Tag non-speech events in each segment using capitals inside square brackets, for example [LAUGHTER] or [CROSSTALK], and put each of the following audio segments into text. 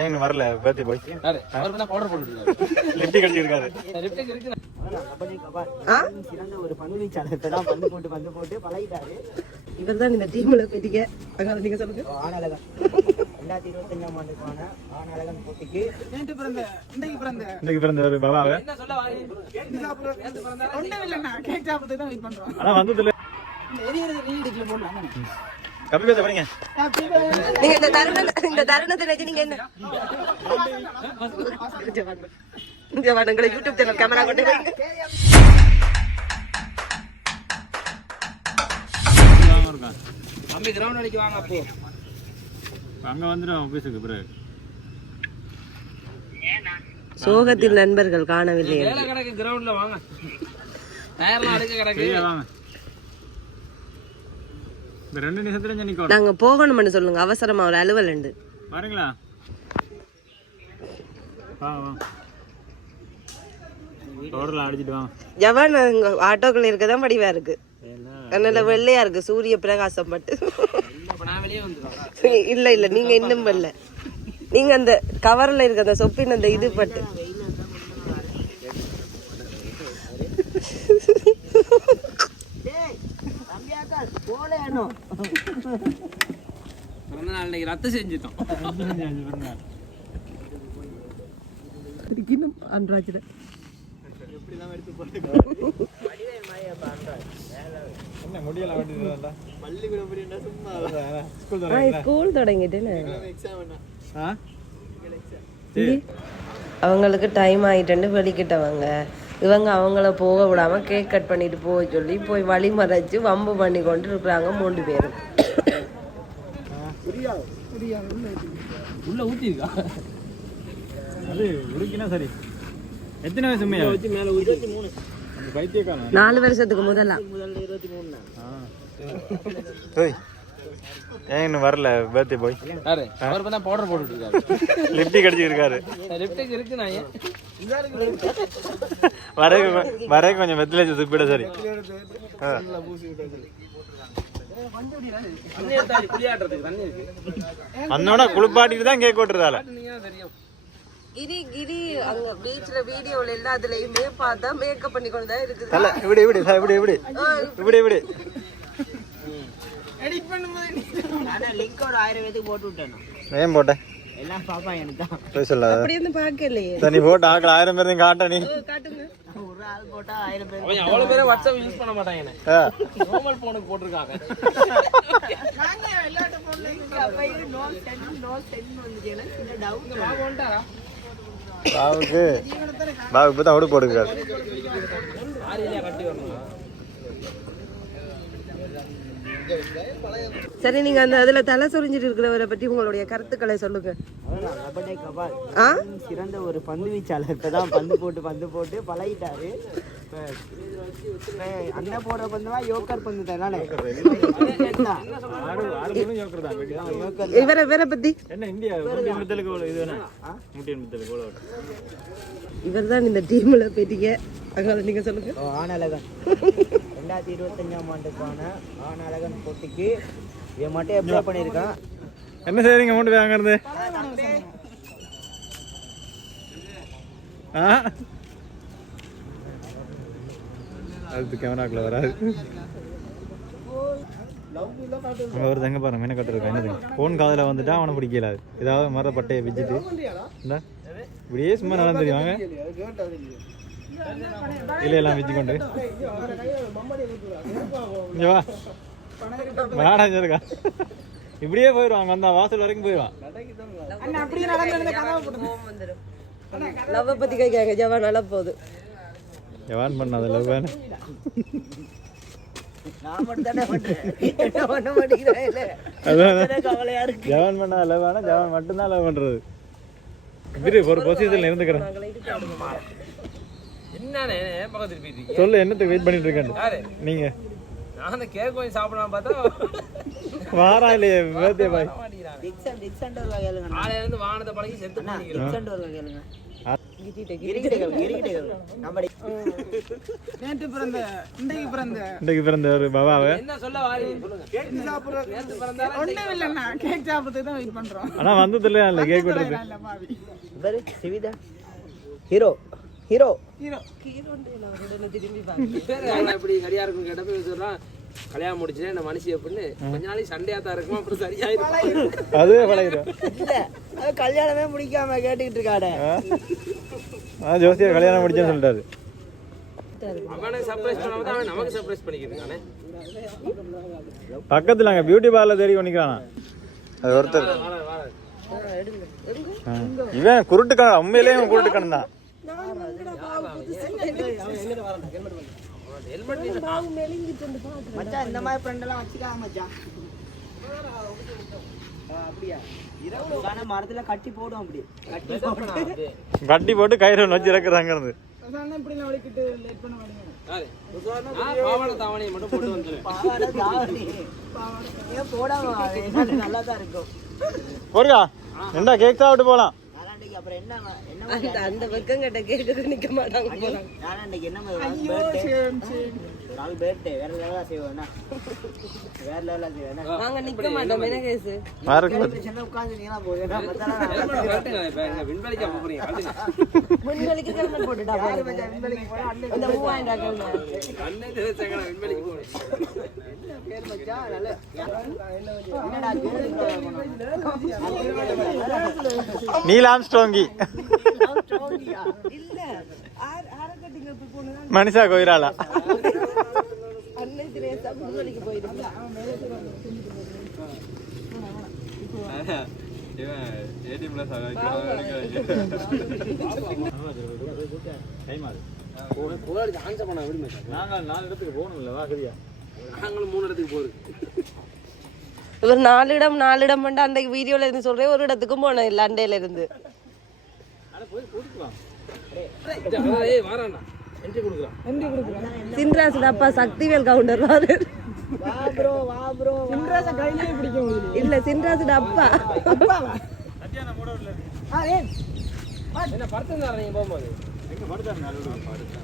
ஏன் வரல பேர்த்தி போய் லிப்டி கடிச்சிருக்காரு லிப்டிக் இருக்கு சிறந்த ஒரு பந்து வீச்சாளர் இப்பதான் பந்து போட்டு பந்து போட்டு பழகிட்டாரு இவர் தான் இந்த டீம்ல பெரிய அங்க நீங்க சொல்லுங்க ரெண்டாயிரத்தி இருபத்தஞ்சாம் ஆண்டுக்கான ஆனழகன் போட்டிக்கு நேற்று பிறந்த இன்றைக்கு பிறந்த இன்னைக்கு பிறந்த ஒரு பாபாவை என்ன சொல்ல வாங்க ஒன்றும் இல்லைண்ணா கேக் சாப்பிட்டு தான் வெயிட் பண்றோம் ஆனா வந்ததுல போடலாம் கம்மி பேச படிங்க நீங்க இந்த தருணம் இந்த தருணத்தை நினைச்சு நீங்க என்ன? இங்க வாடுங்கள யூடியூப் சேனல் கேமரா கொண்டு தம்பி கிரவுண்ட் அடிக்க வாங்க அப்போ. அங்க வந்துடும் ஆபீஸுக்கு பிறகு சோகத்தில் நண்பர்கள் காணவில்லை வேலை கிடக்கு கிரவுண்ட்ல வாங்க. டயர்லாம் அடுக்க கிடக்கு. வாங்க. இந்த ரெண்டு நிமிஷத்துல இங்க நிக்கணும். நாங்க போகணும்னு சொல்லுங்க. அவசரமா ஒரு அலுவல் உண்டு வாங்க. ஜவான் ஆட்டோக்கள் இருக்கதான் படிவா இருக்கு. அதனால வெள்ளையா இருக்கு. சூரிய பிரகாசம் பட்டு இல்ல இல்ல. நீங்க இன்னும் வெள்ள நீங்க அந்த கவர்ல இருக்க அந்த சொப்பின் அந்த இது பட்டு. பிறந்த நாள் இன்னைக்கு ரத்து செஞ்சுட்டோம். முடியல வேண்டியதுடா ஸ்கூல் ஸ்கூல் தொடங்கிட்டேன்னு ஆ? அவங்களுக்கு டைம் ஆயிட்டுன்னு வெளிக்கிட்டவங்க. இவங்க அவங்கள போக விடாம கேக் கட் பண்ணிட்டு போக சொல்லி போய் வழி மறைச்சு வம்பு பண்ணி கொண்டு இருக்கிறாங்க மூணு பேரும். உள்ள ஊத்திருக்கா? அது உருக்கினா சரி. எத்தனை வயசு மேல ஊத்தி அந்த பைத்தியக்காரன். நாலு வருஷத்துக்கு முதல்ல ஏய். ஏன் வரல. பேர்த்தி போய் யாரு? அவருக்கு தான் பவுடர் போட்டுட்டு இருக்காரு. லிப்டி கடிச்சிருக்காரு. லிப்டிக் இருக்கு நான் ஏன்? வரக்கு வரக்கு கொஞ்சம் வெத்தில துப்பிட சரி. அண்ணோட குளிப்பாட்டிட்டு தான் கேக் ஓட்டுறதால. கிரி கிரி அங்க பீச்ல வீடியோல எல்லாத்துலயுமே பார்த்தா மேக்கப் பண்ணி கொண்டு தான் இருக்குது. இப்படி இப்படி இப்படி இப்படி. இப்படி இப்படி. எடிட் பண்ணும்போது ஆனா லிங்கோட ஆயிரம் பேத்துக்கு போட்டு விட்டேன் ஏன் போட்டேன் எல்லாம் பாப்பா எனக்கு தான். போய் சொல்லாத. அப்படி இருந்து பார்க்கலையே. சரி, நீ போட்டு ஆக்கள் ஆயிரம் பேர் காட்ட நீ. காட்டுங்க. ஒரு ஆள் போட்டா ஆயிரம் பேர் அவன் அவ்வளவு பேரை வாட்ஸ்அப் யூஸ் பண்ண மாட்டாங்க ஆ. நார்மல் போனுக்கு போட்டிருக்காங்க. நாங்க எல்லாட்ட போடல நோ சென் நோ சென் வந்துச்சு. எனக்கு சின்ன டவுட் பாபு வந்துட்டாரா பாவுக்கு. பாவு இப்போ தான் உடுப்பு போட்டுருக்காரு ஆரியா கட்டி வரணும். சரி நீங்க அந்த அதுல தலை சொரிஞ்சிட்டு இருக்கிறவரை பத்தி உங்களுடைய கருத்துக்களை சொல்லுங்க. சிறந்த ஒரு பந்து வீச்சாளர் இப்பதான் பந்து போட்டு பந்து போட்டு பழகிட்டாரு. அண்ணன் போடுற பந்துவா யோக்கர் பந்து தானே? யோக்கர் இவரை இவரை பத்தி? இவர் தான்? இந்த டீம்ல பெரிய அங்க நீங்க சொல்லுங்க. ஓ, ஆனழகன் ரெண்டாயிரத்தி இருபத்தஞ்சாம் ஆண்டுக்கான ஆனழகன் போட்டிக்கு இவன் மட்டும் அப்ளை பண்ணியிருக்கான். என்ன செய்றீங்க மூணு பேர் அங்கிருந்து? ஆ? அது கேமராக்குள்ள வராது. ஒரு தங்க பாருங்க என்ன கட்டுருக்கேன். என்னது? ஃபோன் காதில் வந்துட்டா அவனை பிடிக்கல. ஏதாவது மர பட்டையை வச்சுட்டு இப்படியே சும்மா நடந்து வாங்க. இலையெல்லாம் வச்சு கொண்டு இங்க வா. வாடா இருக்கா இப்படியே போயிடுவான் வந்தா வாசல் வரைக்கும் போயிடுவான் லவ் பத்தி கேட்காங்க ஜவான் நல்லா போகுது. எவான் பண்ணாத லவ் வேணும் நான் மட்டும் தானே பண்றேன். என்ன பண்ண மாட்டேங்கிறேன் அதான் கவலையா இருக்கு? ஜவான் பண்ணாத லவ் வேணா ஜவான் மட்டும்தான் லவ் பண்றது. ஒரு பொசிஷன்ல இருந்துக்கிறேன் என்னண்ணே ஏன் பக்கம் திருப்பி இருக்கீங்க சொல்லு என்னத்துக்கு வெயிட் பண்ணிட்டு இருக்கேன் யாரு? நீங்க. நான் அந்த கேக் கொஞ்சம் சாப்பிடலாம் பார்த்தா வாரா இல்லையே பேர்தே பாய் ஆளையில இருந்து வானத்தை பழகி செத்து பிறந்த இன்றைக்கு பிறந்த. ஒரு பாபாவை? என்ன சொல்ல வாரி? சொல்லுங்க கேக் சாப்பிடுற நேத்து பிறந்தாலும் ஒண்ணும் இல்லைண்ணா. கேக் சாப்பிடுறதுக்கு தான் வெயிட் பண்றோம். ஆனா வந்ததுல இல்லை கேக் சிவிதா? ஹீரோ. ஹீரோ. ஹீரோ. பேரு [LAUGHS] இப்படி சரியா இருக்கும் கேட்ட போய் சொல்றான் கல்யாணம் இந்த மனுஷி அப்படின்னு கொஞ்ச நாளைக்கு சண்டையா தான் இருக்கும்? அப்புறம் சரியாயிருக்கும் அதுவே பழகிடும் இல்ல அது கல்யாணமே முடிக்காம கேட்டுக்கிட்டு இருக்காடே. ஜோசியர் கல்யாணம் முடிச்சேன்னு சொல்லிட்டாரு. அவனுக்கு சர்ப்ரைஸ் பண்ணாம தான் அவன் நமக்கு சர்ப்ரைஸ் பண்ணிக்கிட்டு இருக்கானே. பக்கத்துல அங்க பியூட்டி பார்லர் தேடி பண்ணிக்கிறானா அது ஒருத்தர். இவன் குருட்டு கண் உண்மையிலேயே இவன் குருட்டு கண் தான். மச்சான் இந்த மாதிரி ஃப்ரெண்ட் எல்லாம் வச்சுக்காம மச்சான். ஆ, அப்படியா? இரவு. ஆனா மரத்துல கட்டி போடும் அப்படி. கட்டி போட்டு. கட்டி போட்டு கயிறு வச்சு வா, அது நல்லா தான் இருக்கும். போருக்கா என்ன கேக் சாப்பிட்டு போலாம். அப்புறம் என்ன என்ன அந்த அந்த பக்கம் கிட்ட கேட்டு நிக்க மாட்டாங்க போறாங்க. நாளாண்டைக்கு என்ன ஒரு நாள் birthday, வேற லெவலா செய்வேன்? வேற லெவலா செய்வேன்? நாங்க நிக்க மாட்டோம் என்ன கேசு மார்க்கு சின்ன உட்காந்து நீங்களா போகுது ஹெல்மெட் கழட்டுங்க இப்ப எங்க விண்வெளிக்கு அப்ப போறீங்க கழட்டுங்க. முன்வெளிக்கு ஹெல்மெட் போட்டுட்டா பாருங்க இந்த மூவாயிரம் ரூபாய் அன்னை தெரிவிச்சாங்க விண்வெளிக்கு போறேன். நீல் ஆம்ஸ்ட்ராங்கி. இல்ல. ஆறு ஆறு கட்டிங்க போனதா மனுஷா கோயிராளா அன்னை திரேசா முன்வெளிக்கு போயிடுங்க போராடி ஆன்சர் பண்ண விடுமே நாங்கள் நாலு இடத்துக்கு போகணும்ல வா சரியா நாங்களும் மூணு இடத்துக்கு போறோம் இவர் நாலு இடம் நாலு இடம் பண்ண அந்த வீடியோல இருந்து சொல்றேன் ஒரு இடத்துக்கும் போனோம் இல்ல அண்டையில இருந்து என்ட்ரி கொடுக்குறான். சின்ராசு அப்பா சக்திவேல் கவுண்டர் வாரு. இல்ல சின்ராசு அப்பா.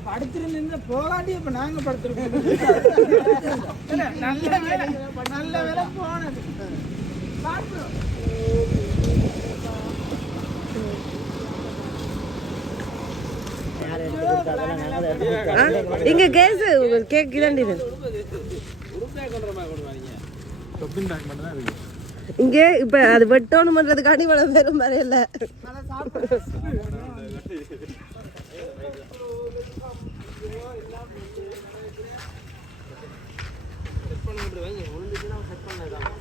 படுத்திருந்து போகாட்டி இப்ப நாங்க படுத்திருக்கோம். [LAUGHS] நல்ல வேலை நல்ல வேலை போனது பார்க்கிறோம். ஆ? இங்க கேஸ் கேக் இதாண்டி இது. இங்க இப்ப அது வெட்டணும் பண்றதுக்காண்டி இவ்வளவு பேரும் வரையில நல்லா சாப்பிட்டு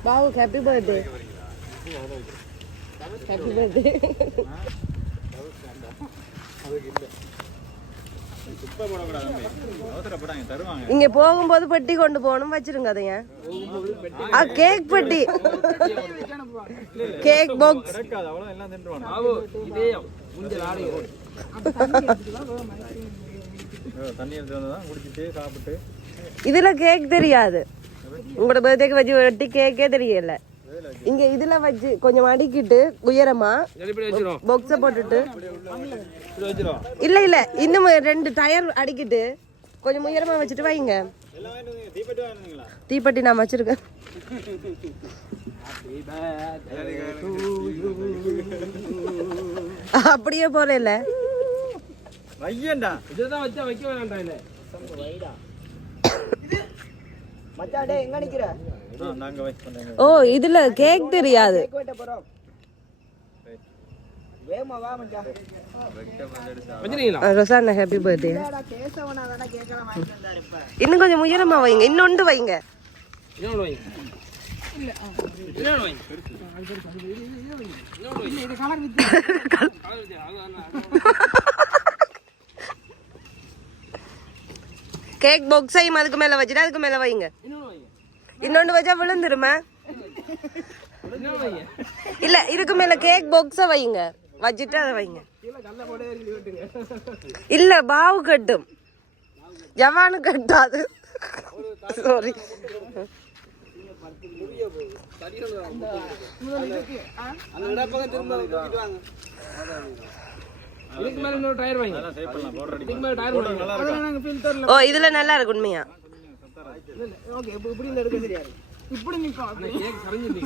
பாவு ஹாப்பி பர்த்டே ஹாப்பி பர்த்டே அதுக்கு இல்லை இங்க போகும்போது பெட்டி கொண்டு போகணும் வச்சிருங்க அதைய. ஆ கேக் பெட்டி. கேக் பாக்ஸ் இதுல கேக் தெரியாது. உங்களோட பர்த்டேக்கு வச்சு வெட்டி கேக்கே தெரியல. இங்க இதுல வச்சு கொஞ்சம் அடிக்கிட்டு உயரமா பாக்ஸ போட்டுட்டு. இல்ல இல்ல இன்னும் ரெண்டு டயர் அடிக்கிட்டு கொஞ்சம் உயரமா வச்சுட்டு வைங்க. தீப்பெட்டி நான் வச்சிருக்கேன். அப்படியே போறேல ஐயன்டா இதுதான் வச்சா வைக்க வேண்டாம் இல்ல வைடா மச்சான் டேய் எங்க நிக்கிற? ஓ இதுல கேக் தெரியாது. கேக் வெட்ட போறோம் வேமா வா மச்சான். வச்சிருக்கீங்களா ரொசானா ஹாப்பி பர்த்டே என்னடா கேசவனா தானே கேக்கலாம் வாங்கிட்டு வந்தாரு இப்ப. இன்னும் கொஞ்சம் உயரமா வைங்க. இன்னொன்று வைங்க. இன்னொன்று வைங்க. [LAUGHS] இன்னொன்று வைங்க. இது கலர் வித்து கலர் வித்தியா? அது வேணா, அது வேணா. கேக் பாக்ஸையும் அதுக்கு மேல வச்சுட்டு அதுக்கு மேல வைங்க. இன்னொன்று வச்சா விழுந்துருமா? இல்ல இதுக்கு மேல கேக் பாக்ஸ வைங்க. வச்சுட்டு அதை வைங்க. இல்ல பாவு கட்டும். ஜவானு கட்டாது. சாரி அந்த இடப்பக்கம் திரும்ப தூக்கிட்டு வாங்க இதுக்கு மேல இன்னொரு டயர் வாங்கி. சேவ் பண்ணலாம் பவுடர் இதுக்கு மேல டயர் வாங்கி. அதில் நாங்கள் ஃபில்டரில் ஓ இதுல நல்லா இருக்கு உண்மையா? ஓகே இப்போ இப்படி இந்த எடுக்க தெரியாது. இப்படி கேக் சரிஞ்சு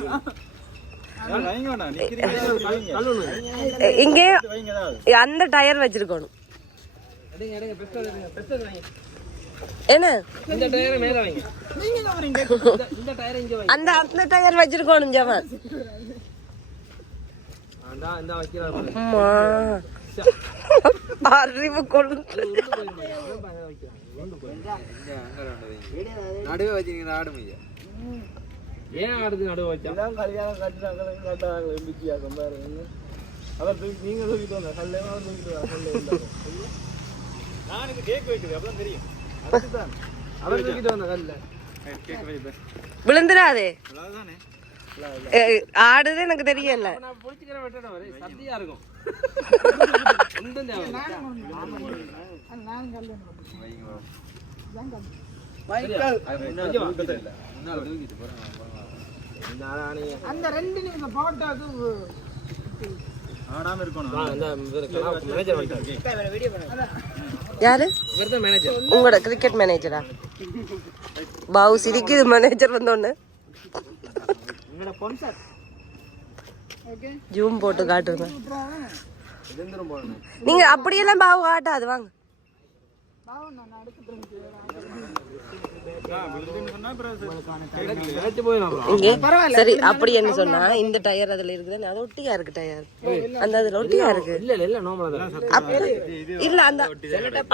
இங்கே அந்த டயர் வச்சிருக்கணும். எடுங்க எடுங்க பெஸ்ட் எடுங்க பெஸ்ட் வாங்கி என்ன? இந்த டயரை மேல வைங்க. நீங்கள் தான் வரீங்க. இந்த- இந்த டயரை இங்க வைங்க. அந்த அந்த டயர் வச்சிருக்கணும் ஜவான். ஆண்டா இந்த வைக்கிறாரு. பாரு. அம்மா. அறிவு கொள்ளு நடுவே வச்சிருக்கீங்க ஆடும் ஐயா ஏன் ஆடுது நடுவு வச்சா? கல்யாணம் கட்டுறாங்க கட்டாங்க எம்பிச்சியா கம்பாருங்க அதான் தூக்கி நீங்க தூக்கிட்டு வந்த அவன் தூக்கிட்டு வா கல்யாணம் நான் இது கேக் வைக்குது அப்பதான் தெரியும். அவர் தூக்கிட்டு வந்த கல்ல. விழுந்துடாதே. அவ்வளவுதானே? ஆடுது எனக்கு தெரியல. அந்த ரெண்டு நிமிஷம் போட்டோக்கு ஆடாம இருக்கணும். யாரு? உங்களோட கிரிக்கெட் மேனேஜரா பாவு சிரிக்குது மேனேஜர் வந்தோன்னு. ஜூம் போட்டு காட்டுங்க. நீங்க அப்படியெல்லாம் பாவு காட்டாது வாங்க. சரி. அப்படி என்ன சொன்னா இந்த டயர் அதுல இருக்குது. அது ஒட்டியா இருக்கு டயர் அந்த அதுல ஒட்டியா இருக்கு? இல்ல இல்ல இல்ல நோமலா தான் அப்ப இல்ல அந்த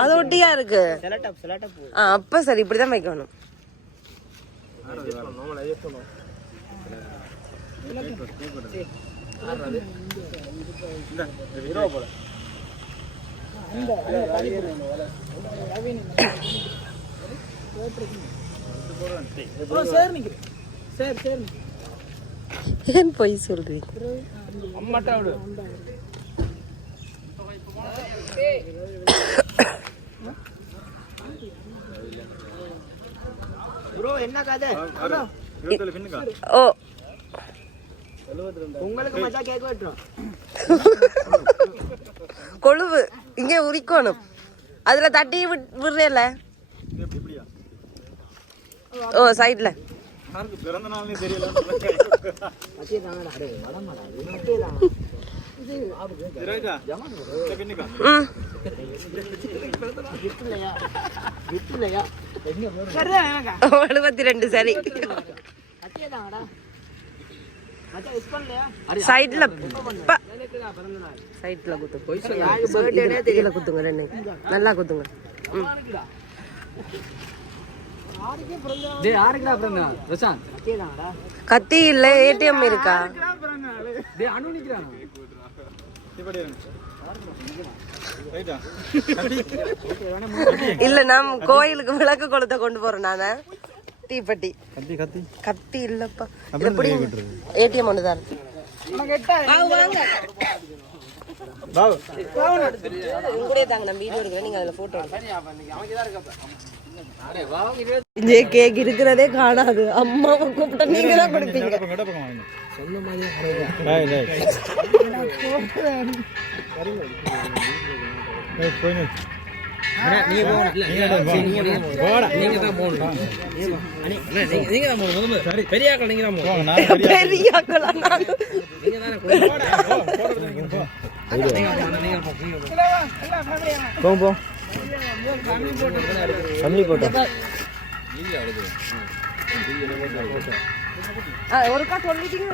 அது ஒட்டியா இருக்கு. செலட்டப் செலட்டப் ஆ, அப்ப சரி இப்படிதான் வைக்கணும் நோமலா யூஸ் பண்ணுவோம் ஓ சரி நிற்கிறேன் சரி சரி ஏன் பொய் சொல்றீங்க? அம்மாட்டா விடு ப்ரோ என்ன கதை. இருபத்தேழு பின்னுக்கா? ஓ உங்களுக்கு மச்சா கேக் வெட்டுறோம். கொழுவு. இங்க உரிக்கணும். அதுல தட்டி விட்- விடுறேல ஓ சைடுல யாருக்கு பிறந்த நாள்னே தெரியல. எழுபத்தி ரெண்டு சரி. சைடுல சைடுல குத்து. யாருக்கு பர்த்டேனே கீழே குத்துங்க ரெண்டு நல்லா குத்துங்க. கத்தி இல்ல ஏடிஎம் இருக்கா? டேய் அனு நிக்கிறான். இப்படி இருங்க ரைட்டா இல்ல நாம் கோயிலுக்கு விளக்கு கொளுத்த கொண்டு போறோம் நானு. தீப்பெட்டி கத்தி கத்தி. கத்தி இல்லப்பா. எப்படி. ஏடிஎம் ஒன்று தான். கேக் இருக்கிறதே காணாது. அம்மாவை கூப்பிட்டா நீங்க தான் கொடுப்பீங்க. சொன்ன நீங்க போகணும் நீங்க தான் போகணும். போடா. நீங்க தான் போகணும். சரி. நீங்க போகணும். நீங்க. போ, போ. நீங்க ஒருக்கா சொல்லிட்டீங்க.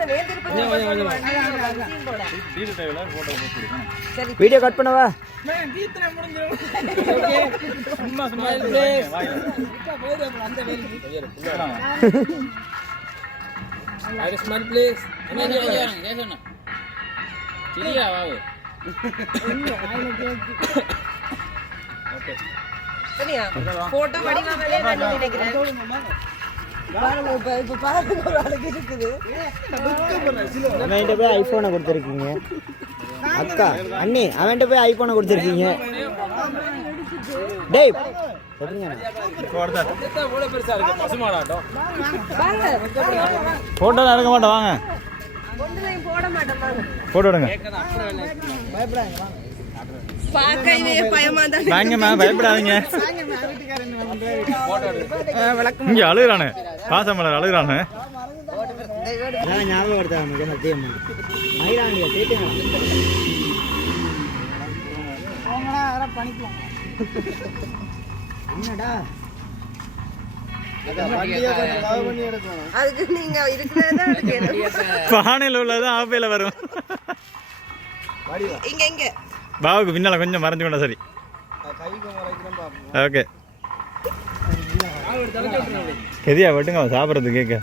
வீடியோ கட் பண்ணவா? ப்ளீஸ். சரியா வாவு சரியா? போட்டோ நான் நினைக்கிறேன். பாருங்க இப்ப இப்ப பாருங்க ஒரு ஆளுக்கு இருக்குது. அவன்கிட்ட போய் ஐபோனை கொடுத்துருக்கீங்க. அக்கா அண்ணி அவன்கிட்ட போய் ஐபோனை கொடுத்துருக்கீங்க. டேய் போட்டோ எடுக்க மாட்டோம் வாங்க. போட மாட்டேன் போட்டோ எடுங்க பார்க்கவே பயமா தான் வாங்கம்மா பயப்படாதீங்க. இங்க அழுகுறானு. பாசமலர் அழுகுறானு. என்னடா அதுக்கு நீங்க பானையில் உள்ளது ஆப்பையில் வரும். இங்க இங்க. பாவுக்கு பின்னால கொஞ்சம் மறைஞ்சு கொண்டா சரி. ஓகே. எதியா வெட்டுங்க சாப்பிட்றது கேட்க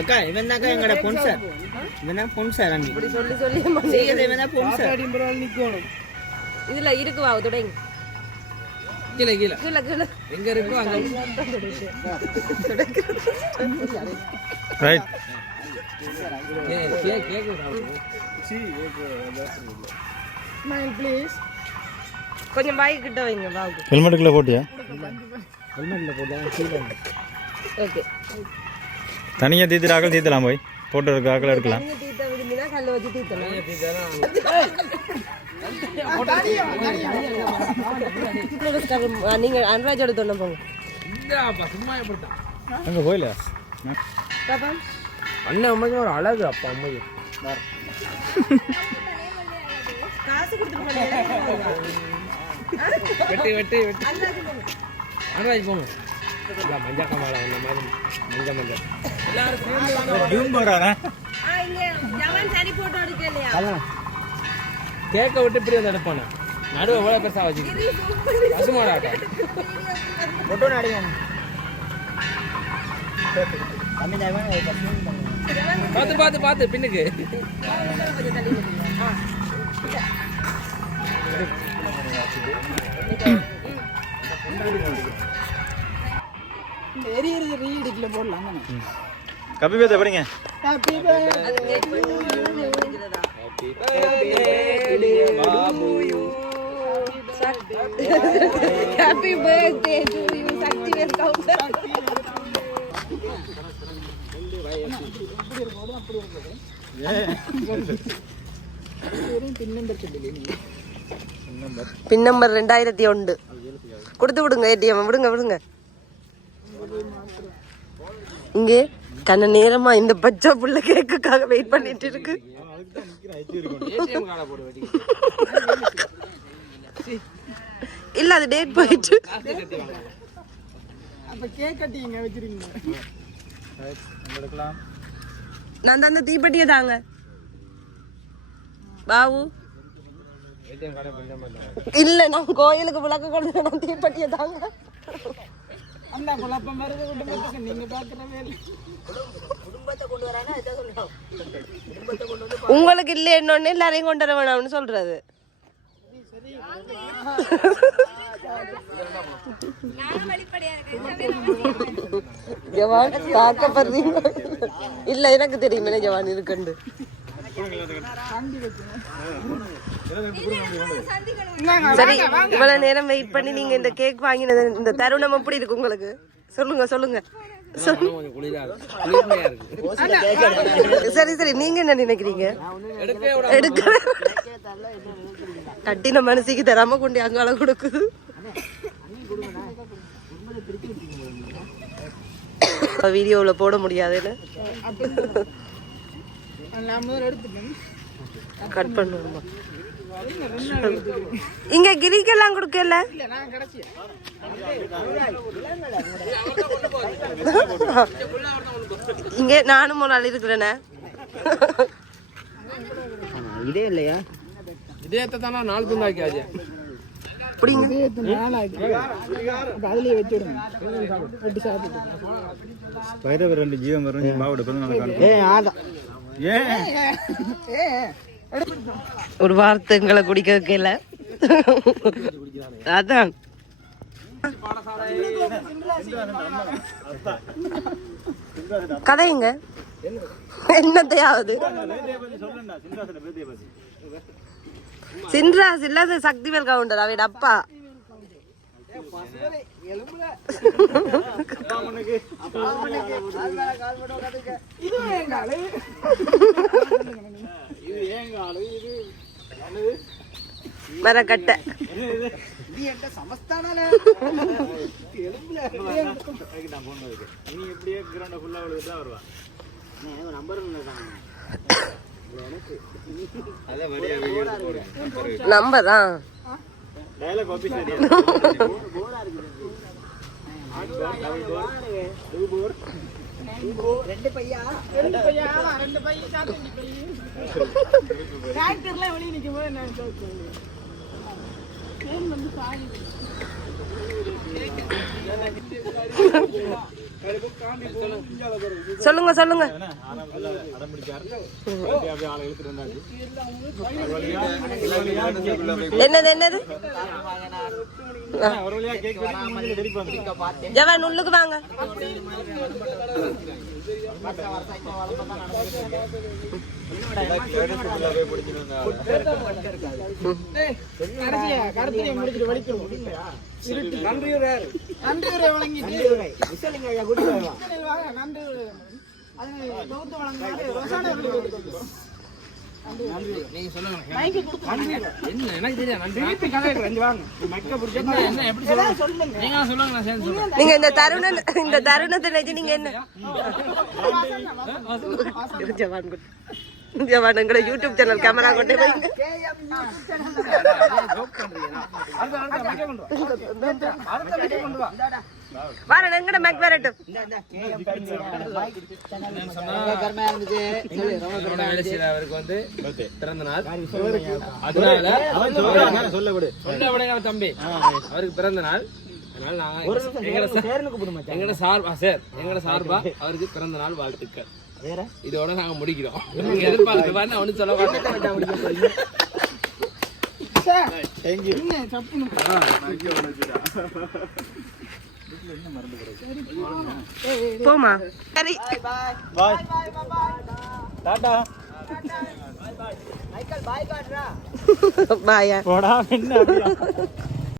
அக்கா இவன் தான்க்கா எங்களோட பொன் சார். இவன் தான் பொன் சார் அண்ணி. இப்படி சொல்லி சொல்லி செய்யறது இவன் தான் பொன் சார். நிக்கணும். இதுல இருக்கு வா தொடங்க கீழே கீழே. கீழே கீழே. எங்க இருக்கோ அங்க. ரைட் கே- கே- கேக்கு சாப்பிடுவோம். ஸ்மைல் ப்ளீஸ் கொஞ்சம் பாய் கிட்ட வைங்க பாவுக்கு ஹெல்மெட்டுக்குள்ளே போட்டியா? ஹெல்மெட்ல போட்டா ஓகே தனியாக தீத்துறாக்கள் தீத்தலாம் போய். போட்டோ எடுக்க ஆக்கள் எடுக்கலாம். நீங்க அன்ராஜோட தொண்ண போங்க. அங்கே போயில. அண்ணன் அம்மையும் ஒரு அழகு அப்பா அம்மையும் வெட்டி வெட்டி வெட்டி. அனுராஜ் போங்க. மஞ்சள் கமால அந்த மாதிரி மஞ்சள் மஞ்சள். எல்லாரும் போகிறாரா சரி போட்டோ எடுக்கலையா கேக்க விட்டு இப்படி வந்து எடுப்பானே. நடுவு பார்த்து பார்த்து பார்த்து பின்னுக்கு. எரியறது ரீடிக்கில் போடலாம் கப்பி பேச படிங்க happy happy birthday to you Shakti welcome pin number ரெண்டாயிரத்தி ஒன்று. கொடுத்து விடுங்க ஏடிஎம். விடுங்க விடுங்க. இங்கே கண்ண நேரமா இந்த பச்சை புள்ள கேக்குக்காக வெயிட் பண்ணிட்டு இருக்கு. இல்ல அது டேட் போயிட்டு. அப்ப கேக் கட்டிங்க வச்சிருக்கீங்க நான் தந்த தீப்பெட்டியை தாங்க. மாட்டாங்க இல்ல நான் கோயிலுக்கு விளக்கு கொண்டு நான் தீப்பெட்டியை தாங்க. அந்த குழப்பம் வருது குடும்பத்துக்கு நீங்கள் பார்க்குற வேலை உங்களுக்கு இல்ல என்னொன்னு எல்லாரையும் கொண்டு வர வேணாம்னு சொல்றது. ஜவான் தாக்கப்படுறீங்க இல்ல எனக்கு தெரியுமே ஜவான் இருக்குண்டு சரி இவ்வளவு நேரம் வெயிட் பண்ணி நீங்க இந்த கேக் வாங்கினது இந்த தருணம் எப்படி இருக்கு உங்களுக்கு? சொல்லுங்க சொல்லுங்க. சரி சரி நீங்க என்ன நினைக்கிறீங்க? எடுக்க கட்டின மனசுக்கு தராம கொண்டு அங்கால கொடுக்குது. வீடியோல போட முடியாதுன்னு. கட் பண்ணுவோமா? இங்க கிரிக்கெல்லாம் கொடுக்கல? இல்லை நான் கடைசியா இங்க நானும் ஒரு ஆள் இருக்கிறேனே. இதே இல்லையா? இதயத்தை தானே நாலு துண்டாக்கியாச்சு. அப்படிங்க அப்போ அதுலேயே வச்சு விடுங்க வெட்டி சாப்பிட்டு பைரவர் ரெண்டு ஜீவன் வரும் பாவோட பிறந்த ஏ ஏ ஒரு வார்த்தைங்களை குடிக்க வைக்கல அதான். கதைங்க. என்னத்தையாவது? சின்ராஸ் இல்லாத சக்திவேல் கவுண்டர் அவையோட அப்பா? மரக்கட்டை. இனி எப்படியே கிரௌண்ட ஃபுல்லா வருவா. நம்பர் நம்பர் தான் ரெண்டு பையா? ரெண்டு ஆமா ரெண்டு பையன் சாப்பிட்டு டிராக்டர்லாம் வெளியே நிற்கும் போது நான் வந்து சொல்லுங்க சொல்லுங்க. என்னது என்னது? ஜவான் உள்ளுக்கு வாங்க. கடைசியா கருத்திரியை முடிச்சுட்டு வலிக்கணும் நன்றி உரை நன்றி உரை வழங்கிட்டு விசலிங்க ஐயா கூட்டி வருவா வாங்க, நன்றி உரை அது தொகுத்து வழங்கினாரு ரோசானா. நீங்க சொல்லுங்க என்ன எனக்கு என்ன எப்படி சொல்லுங்க நீங்க சொல்லுங்க நான் சேர்ந்து சொல்றேன் நீங்க இந்த தருண இந்த தருணத்தை நினைச்சு நீங்க என்ன? ஜவான் குட் ஜவான் எங்களை யூடியூப் சேனல் கேமரா கொண்டு போய் அடுத்த அடுத்த மைக்க கொண்டு வா. அடுத்த மைக்க கொண்டு வா. வரேன் எங்கட மேக் வரட்டும் அவருக்கு வந்து பிறந்த நாள். அதனால சொல்ல கொடு சொல்ல விடுங்க தம்பி. அவருக்கு பிறந்த நாள். எங்கட சார்பா சார். எங்கட சார்பா அவருக்கு பிறந்த நாள் வாழ்த்துக்கள். வேற? இதோட நாங்க முடிக்கிறோம். நீங்க எதிர்பார்க்க பாருங்க ஒன்றும் சொல்ல தேங்க்யூ போமா சரி. பாய் டாடா மைக்கேல் பாய் காட்டுறா பாயா போடா என்ன அப்படியா.